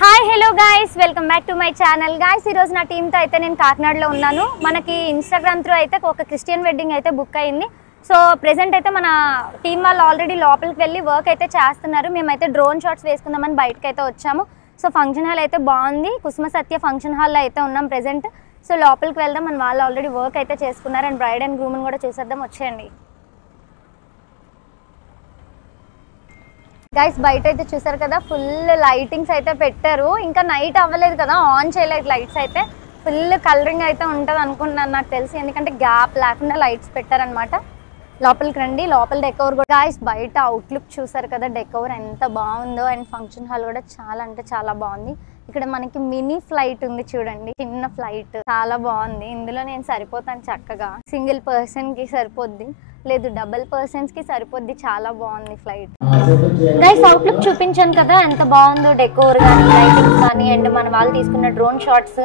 Hi hello guys welcome back to my channel guys ఈరోజు నా టీంతో అయితే నేను కాకినాడలో ఉన్నాను. మనకి ఇన్స్టాగ్రామ్ త్రూ అయితే ఒక క్రిస్టియన్ వెడ్డింగ్ అయితే బుక్ అయింది. సో ప్రెజెంట్ అయితే మన టీం వాళ్ళు ఆల్రెడీ లోపలికి వెళ్ళి వర్క్ అయితే చేస్తున్నారు. మేమైతే డ్రోన్ షాట్స్ వేసుకుందామని బయటకు అయితే వచ్చాము. సో ఫంక్షన్ హాల్ అయితే బాగుంది, కుసుమ సత్య ఫంక్షన్ హాల్లో అయితే ఉన్నాం ప్రెజెంట్. సో లోపలికి వెళ్దాం, మన వాళ్ళు ఆల్రెడీ వర్క్ అయితే చేసుకున్నారు అండ్ బ్రైడ్ అండ్ గ్రూమ్ని కూడా చూసేద్దాం, వచ్చేయండి. గైస్ బయట అయితే చూసారు కదా, ఫుల్ లైటింగ్స్ అయితే పెట్టారు. ఇంకా నైట్ అవ్వలేదు కదా, ఆన్ చేయలేదు లైట్స్ అయితే. ఫుల్ కలరింగ్ అయితే ఉంటుంది అనుకుంటున్నాను నాకు తెలిసి, ఎందుకంటే గ్యాప్ లేకుండా లైట్స్ పెట్టారనమాట. లోపలికి రండి, లోపల డెకోర్ కూడా. గైస్ బయట అవుట్లుక్ చూసారు కదా, డెకోర్ ఎంత బాగుందో. అండ్ ఫంక్షన్ హాల్ కూడా చాలా అంటే చాలా బాగుంది. ఇక్కడ మనకి మినీ ఫ్లైట్ ఉంది చూడండి, చిన్న ఫ్లైట్ చాలా బాగుంది. ఇందులో నేను సరిపోతాను చక్కగా, సింగిల్ పర్సన్ కి సరిపోద్ది, లేదు డబుల్ పర్సన్స్ కి సరిపోద్ది. చాలా బాగుంది ఫ్లైట్. గైస్ అవుట్లుక్ చూపించాను కదా ఎంత బాగుందో, డెకోర్ కానీ లైటింగ్స్ కానీ అండ్ మన వాళ్ళు తీసుకున్న డ్రోన్ షాట్స్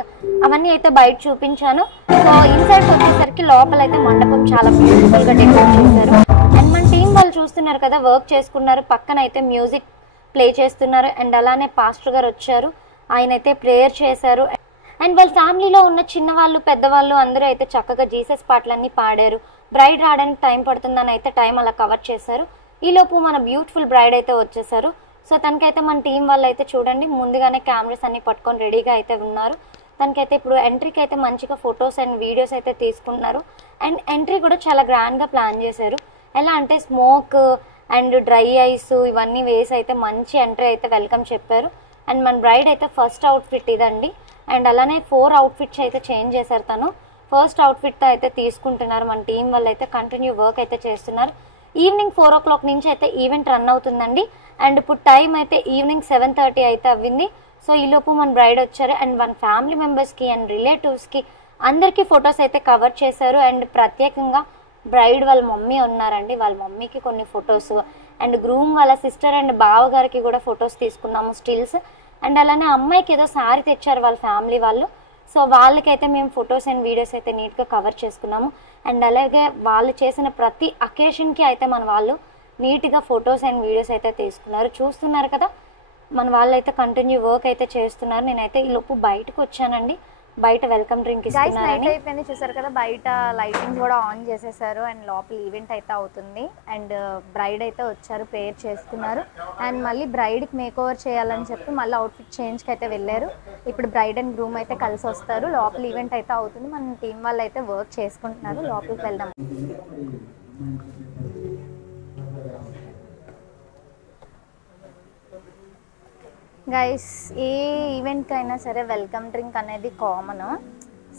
అవన్నీ అయితే బయట చూపించాను. సో ఇన్సైడ్ వచ్చేసరికి లోపల అయితే మండపం చాలా బ్యూటిఫుల్ గా డెకోర్ చేశారు. అండ్ మన టీం వాళ్ళు చూస్తున్నారు కదా, వర్క్ చేసుకున్నారు. పక్కన అయితే మ్యూజిక్ ప్లే చేస్తున్నారు అండ్ అలానే పాస్టర్ గారు వచ్చారు, ఆయన అయితే ప్రేయర్ చేశారు. అండ్ వాళ్ళ ఫ్యామిలీలో ఉన్న చిన్నవాళ్ళు పెద్దవాళ్ళు అందరూ అయితే చక్కగా జీసస్ పాటలన్నీ పాడారు. బ్రైడ్ రావడానికి టైం పడుతుందని అయితే టైం అలా కవర్ చేశారు. ఈలోపు మన బ్యూటిఫుల్ బ్రైడ్ అయితే వచ్చేసారు. సో తనకైతే మన టీం వాళ్ళు అయితే చూడండి ముందుగానే కెమెరాస్ అన్ని పట్టుకొని రెడీగా అయితే ఉన్నారు. తనకైతే ఇప్పుడు ఎంట్రీకి అయితే మంచిగా ఫొటోస్ అండ్ వీడియోస్ అయితే తీసుకుంటున్నారు. అండ్ ఎంట్రీ కూడా చాలా గ్రాండ్గా ప్లాన్ చేశారు. ఎలా అంటే స్మోక్ అండ్ డ్రై ఐస్ ఇవన్నీ వేసి అయితే మంచి ఎంట్రీ అయితే వెల్కమ్ చెప్పారు. అండ్ మన బ్రైడ్ అయితే ఫస్ట్ అవుట్ఫిట్ ఇదండి. అండ్ అలానే 4 అవుట్ఫిట్స్ అయితే చేంజ్ చేశారు. తను ఫస్ట్ అవుట్ఫిట్ అయితే తీసుకుంటున్నారు. మన టీం వాళ్ళు అయితే కంటిన్యూ వర్క్ అయితే చేస్తున్నారు. ఈవినింగ్ 4 o'clock నుంచి అయితే ఈవెంట్ రన్ అవుతుందండి. అండ్ ఇప్పుడు టైం అయితే ఈవినింగ్ 7:30 అయితే అవ్వింది. సో ఈలోపు మన బ్రైడ్ వచ్చారు అండ్ మన ఫ్యామిలీ మెంబర్స్కి అండ్ రిలేటివ్స్కి అందరికీ ఫొటోస్ అయితే కవర్ చేశారు. అండ్ ప్రత్యేకంగా బ్రైడ్ వాళ్ళ మమ్మీ ఉన్నారండి, వాళ్ళ మమ్మీకి కొన్ని ఫొటోస్ అండ్ గ్రూమ్ వాళ్ళ సిస్టర్ అండ్ బావగారికి కూడా ఫొటోస్ తీసుకున్నాము స్టిల్స్. అండ్ అలానే అమ్మాయికి ఏదో శారీ తెచ్చారు వాళ్ళ ఫ్యామిలీ వాళ్ళు. సో వాళ్ళకైతే మేము ఫొటోస్ అండ్ వీడియోస్ అయితే నీట్గా కవర్ చేసుకున్నాము. అండ్ అలాగే వాళ్ళు చేసిన ప్రతి అకేషన్కి అయితే మన వాళ్ళు నీట్గా ఫొటోస్ అండ్ వీడియోస్ అయితే తీసుకున్నారు. చూస్తున్నారు కదా, మన వాళ్ళు అయితే కంటిన్యూ వర్క్ అయితే చేస్తున్నారు. నేనైతే ఈ లోపు బయటకు వచ్చానండి, బయట వెల్కమ్ డ్రింక్ ఇస్తున్నారని. అయిపోయింది చూసారు కదా, బయట లైటింగ్స్ కూడా ఆన్ చేసేసారు అండ్ లోపల ఈవెంట్ అయితే అవుతుంది. అండ్ బ్రైడ్ అయితే వచ్చారు, ప్రేయర్ చేసుకున్నారు. అండ్ మళ్ళీ బ్రైడ్కి మేక్ ఓవర్ చేయాలని చెప్పి మళ్ళీ అవుట్ఫిట్ చేంజ్కి అయితే వెళ్ళారు. ఇప్పుడు బ్రైడ్ అండ్ గ్రూమ్ అయితే కలిసి వస్తారు. లోపల ఈవెంట్ అయితే అవుతుంది. మన టీం వాళ్ళు అయితే వర్క్ చేసుకుంటున్నారు. లోపలికి వెళ్దాం. గైస్ ఏ ఈవెంట్కి అయినా సరే వెల్కమ్ డ్రింక్ అనేది కామన్.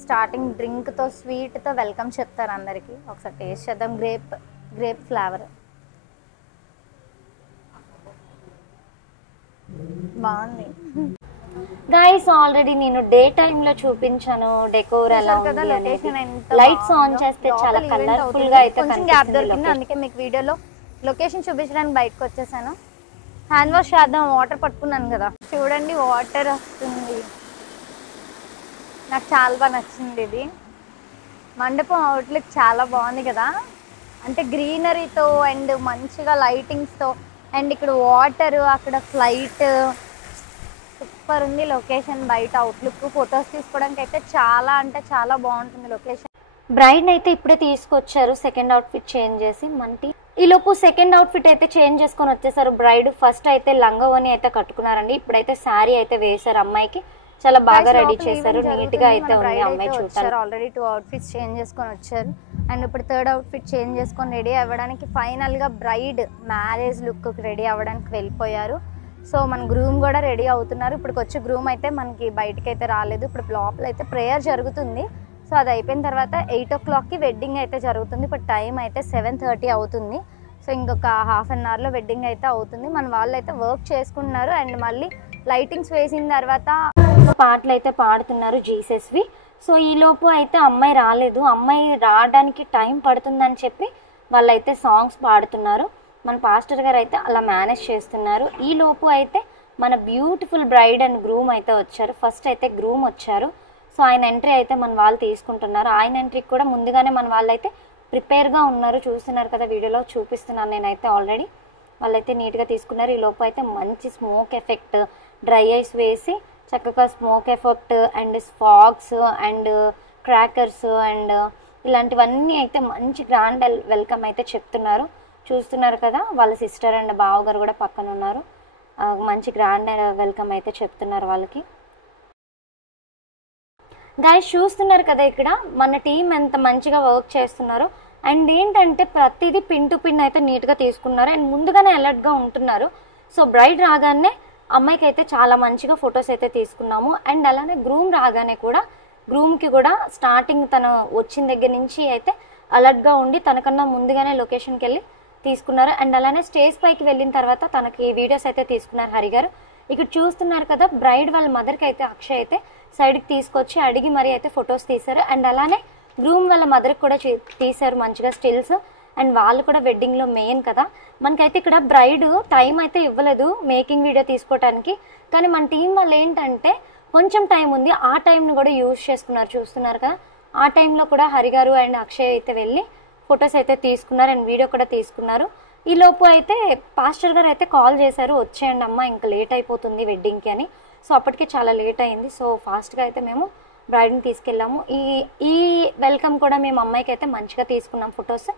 స్టార్టింగ్ డ్రింక్తో స్వీట్తో వెల్కమ్ చెప్తారు అందరికీ. ఒకసారి టేస్ట్ చేద్దాం. గ్రేప్ ఫ్లేవర్ బాగుంది. గైస్ ఆల్రెడీ నేను డే టైంలో చూపించాను డెకోర్ ఎలా ఉంది, లైట్స్ ఆన్ చేస్తే చాలా కలర్ఫుల్ గా అయితే కొంచెం గ్యాప్ దొరికింది, అందుకే మీకు వీడియోలో లొకేషన్ చూపించడానికి బయటకు వచ్చేసాను. హ్యాండ్ వాష్ చేద్దాం, వాటర్ పట్టుకున్నాను కదా, చూడండి వాటర్ వస్తుంది. నాకు చాలా బాగా నచ్చింది ఇది. మండపం అవుట్లుక్ చాలా బాగుంది కదా, అంటే గ్రీనరీతో అండ్ మంచిగా లైటింగ్స్తో అండ్ ఇక్కడ వాటర్, అక్కడ ఫ్లైట్, సూపర్ ఉంది లొకేషన్. బయట అవుట్లుక్ ఫొటోస్ తీసుకోవడానికి అయితే చాలా అంటే చాలా బాగుంటుంది లొకేషన్. బ్రైడ్ అయితే ఇప్పుడే తీసుకొచ్చారు సెకండ్ అవుట్ఫిట్ చేంజ్ చేసి. మనకి ఈలోపు సెకండ్ అవుట్ఫిట్ అయితే చేంజ్ చేసుకొని వచ్చేసారు. బ్రైడ్ ఫస్ట్ అయితే లంగావోని అయితే కట్టుకున్నారండి, ఇప్పుడైతే శారీ అయితే వేసారు. అమ్మాయికి చాలా బాగా రెడీ చేశారు, నీట్ గా అయితే ఉంది. అమ్మాయి చూస్తారు ఆల్రెడీ 2 అవుట్ఫిట్స్ చేంజ్ చేసుకొని వచ్చారు. అండ్ ఇప్పుడు 3rd అవుట్ఫిట్ చేంజ్ చేసుకొని రెడీ అవ్వడానికి ఫైనల్ గా బ్రైడ్ మ్యారేజ్ లుక్ రెడీ అవ్వడానికి వెళ్ళిపోయారు. సో మన గ్రూమ్ కూడా రెడీ అవుతున్నారు. ఇప్పుడు వచ్చి గ్రూమ్ అయితే మనకి బయటకి అయితే రాలేదు. ఇప్పుడు లోపల అయితే ప్రేయర్ జరుగుతుంది. సో అది అయిపోయిన తర్వాత 8 o'clockకి వెడ్డింగ్ అయితే జరుగుతుంది. ఇప్పుడు టైం అయితే 7:30 అవుతుంది. సో ఇంకొక హాఫ్ అన్ అవర్లో వెడ్డింగ్ అయితే అవుతుంది. మన వాళ్ళు అయితే వర్క్ చేసుకుంటున్నారు. అండ్ మళ్ళీ లైటింగ్స్ వేసిన తర్వాత పాటలు అయితే పాడుతున్నారు జీసస్వి. సో ఈలోపు అయితే అమ్మాయి రాలేదు, అమ్మాయి రావడానికి టైం పడుతుందని చెప్పి వాళ్ళైతే సాంగ్స్ పాడుతున్నారు. మన పాస్టర్ గారు అయితే అలా మేనేజ్ చేస్తున్నారు. ఈలోపు అయితే మన బ్యూటిఫుల్ బ్రైడ్ అండ్ గ్రూమ్ అయితే వచ్చారు. ఫస్ట్ అయితే గ్రూమ్ వచ్చారు. సో ఆయన ఎంట్రీ అయితే మన వాళ్ళు తీసుకుంటున్నారు. ఆయన ఎంట్రీకి కూడా ముందుగానే మన వాళ్ళు అయితే ప్రిపేర్గా ఉన్నారు. చూస్తున్నారు కదా, వీడియోలో చూపిస్తున్నాను నేనైతే ఆల్రెడీ. వాళ్ళైతే నీట్గా తీసుకున్నారు. ఈ లోపు అయితే మంచి స్మోక్ ఎఫెక్ట్, డ్రై ఐస్ వేసి చక్కగా smoke effect and fogs and crackers and ఇలాంటివన్నీ అయితే మంచి గ్రాండ్ వెల్కమ్ అయితే చెప్తున్నారు. చూస్తున్నారు కదా, వాళ్ళ సిస్టర్ అండ్ బావగారు కూడా పక్కన ఉన్నారు. మంచి గ్రాండ్ వెల్కమ్ అయితే చెప్తున్నారు వాళ్ళకి. గైస్ చూస్తున్నారు కదా ఇక్కడ మన టీం ఎంత మంచిగా వర్క్ చేస్తున్నారు. అండ్ ఏంటంటే ప్రతిదీ పిన్ టు పిన్ అయితే నీట్గా తీసుకున్నారు అండ్ ముందుగానే అలర్ట్గా ఉంటున్నారు. సో బ్రైడ్ రాగానే అమ్మాయికి అయితే చాలా మంచిగా ఫొటోస్ అయితే తీసుకున్నాము. అండ్ అలానే గ్రూమ్ రాగానే కూడా గ్రూమ్కి కూడా స్టార్టింగ్ తను వచ్చిన దగ్గర నుంచి అయితే అలర్ట్గా ఉండి తనకన్నా ముందుగానే లొకేషన్కి వెళ్ళి తీసుకున్నారు. అండ్ అలానే స్టేజ్ పైకి వెళ్ళిన తర్వాత తనకి వీడియోస్ అయితే తీసుకున్నారు హరి గారు. ఇక్కడ చూస్తున్నారు కదా, బ్రైడ్ వాళ్ళ మదర్కి అయితే అక్షయ్ అయితే సైడ్కి తీసుకొచ్చి అడిగి మరీ అయితే ఫొటోస్ తీశారు. అండ్ అలానే గ్రూమ్ వాళ్ళ మదర్కి కూడా తీశారు మంచిగా స్టిల్స్. అండ్ వాళ్ళు కూడా వెడ్డింగ్లో మెయిన్ కదా. మనకైతే ఇక్కడ బ్రైడ్ టైం అయితే ఇవ్వలేదు మేకింగ్ వీడియో తీసుకోవడానికి, కానీ మన టీం వాళ్ళు ఏంటంటే కొంచెం టైం ఉంది, ఆ టైంని కూడా యూజ్ చేసుకున్నారు. చూస్తున్నారు కదా, ఆ టైంలో కూడా హరి గారు అండ్ అక్షయ్ అయితే వెళ్ళి ఫొటోస్ అయితే తీసుకున్నారు అండ్ వీడియో కూడా తీసుకున్నారు. ఈ లోపు అయితే పాస్టర్ గారు అయితే కాల్ చేశారు, వచ్చేయండి అమ్మ ఇంకా లేట్ అయిపోతుంది వెడ్డింగ్కి అని. సో అప్పటికే చాలా లేట్ అయింది. సో ఫాస్ట్గా అయితే మేము బ్రైడ్ని తీసుకెళ్ళాము. ఈ వెల్కమ్ కూడా మేము అమ్మాయికి అయితే మంచిగా తీసుకున్నాం ఫొటోస్.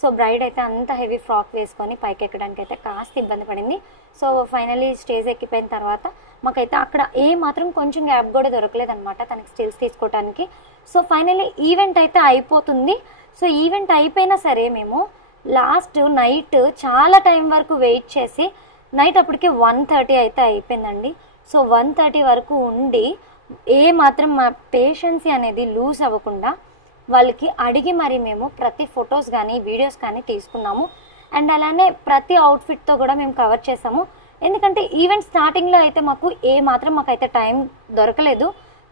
సో బ్రైడ్ అయితే అంత హెవీ ఫ్రాక్ వేసుకొని పైకి ఎక్కడానికి అయితే కాస్త ఇబ్బంది పడింది. సో ఫైనలీ స్టేజ్ ఎక్కిపోయిన తర్వాత మాకైతే అక్కడ మాత్రం కొంచెం గ్యాప్ కూడా దొరకలేదన్నమాట తనకి స్టిల్స్ తీసుకోవడానికి. సో ఫైనలీ ఈవెంట్ అయితే అయిపోతుంది. సో ఈవెంట్ అయిపోయినా సరే మేము లాస్ట్ నైట్ చాలా టైం వరకు వెయిట్ చేసి నైట్ అప్పటికి 1:30 అయితే అయిపోయిందండి. సో 1:30 వరకు ఉండి మాత్రం మా పేషెన్సీ అనేది లూజ్ అవ్వకుండా వాళ్ళకి అడిగి మరి మేము ప్రతి ఫొటోస్ కానీ వీడియోస్ కానీ తీసుకున్నాము. అండ్ అలానే ప్రతి అవుట్ఫిట్తో కూడా మేము కవర్ చేసాము. ఎందుకంటే ఈవెంట్ స్టార్టింగ్లో అయితే మాకైతే టైం దొరకలేదు.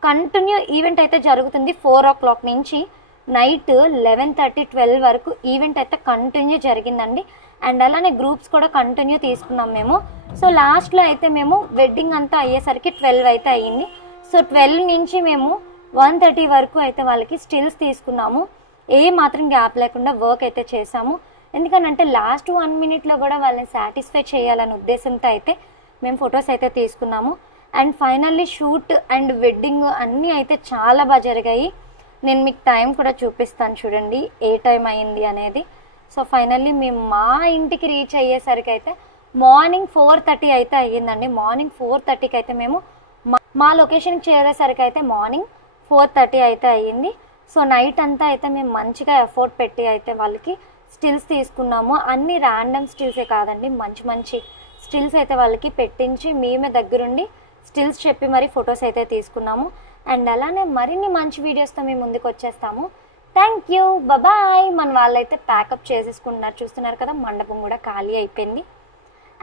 కంటిన్యూ ఈవెంట్ అయితే జరుగుతుంది 4 o'clock నుంచి నైట్ 11:30, 12 వరకు ఈవెంట్ అయితే కంటిన్యూ జరిగిందండి. అండ్ అలానే గ్రూప్స్ కూడా కంటిన్యూ తీసుకున్నాం మేము. సో లాస్ట్లో అయితే మేము వెడ్డింగ్ అంతా అయ్యేసరికి 12 అయితే అయ్యింది. సో 12 నుంచి మేము 1:30 వరకు అయితే వాళ్ళకి స్టిల్స్ తీసుకున్నాము. మాత్రం గ్యాప్ లేకుండా వర్క్ అయితే చేసాము. ఎందుకనంటే లాస్ట్ 1 minute కూడా వాళ్ళని సాటిస్ఫై చేయాలనే ఉద్దేశంతో అయితే మేము ఫొటోస్ అయితే తీసుకున్నాము. And finally shoot and wedding అన్నీ అయితే చాలా బాగా జరిగాయి. నేను మీకు టైం కూడా చూపిస్తాను చూడండి ఏ టైం అయింది అనేది. సో ఫైనల్లీ మేము మా ఇంటికి రీచ్ అయ్యేసరికి అయితే మార్నింగ్ 4:30 అయితే అయ్యిందండి. మార్నింగ్ 4:30కి అయితే మేము మా లొకేషన్కి చేరేసరికి అయితే మార్నింగ్ 4:30 అయితే అయ్యింది. సో నైట్ అంతా అయితే మేము మంచిగా ఎఫర్ట్ పెట్టి అయితే వాళ్ళకి స్టిల్స్ తీసుకున్నాము. అన్ని ర్యాండమ్ స్టిల్సే కాదండి, మంచి మంచి స్టిల్స్ అయితే వాళ్ళకి పెట్టించి మేమే దగ్గరుండి స్టిల్స్ చెప్పి మరి ఫొటోస్ అయితే తీసుకున్నాము. అండ్ అలానే మరిన్ని మంచి వీడియోస్తో మేము ముందుకు వచ్చేస్తాము. Thank you, bye. మన వాళ్ళైతే ప్యాకప్ చేసేసుకుంటున్నారు. చూస్తున్నారు కదా, మండపం కూడా ఖాళీ అయిపోయింది.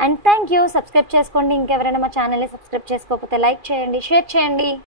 And thank you. సబ్స్క్రైబ్ చేసుకోండి. ఇంకెవరైనా మా ఛానల్ని సబ్స్క్రైబ్ చేసుకోకపోతే లైక్ చేయండి, షేర్ చేయండి.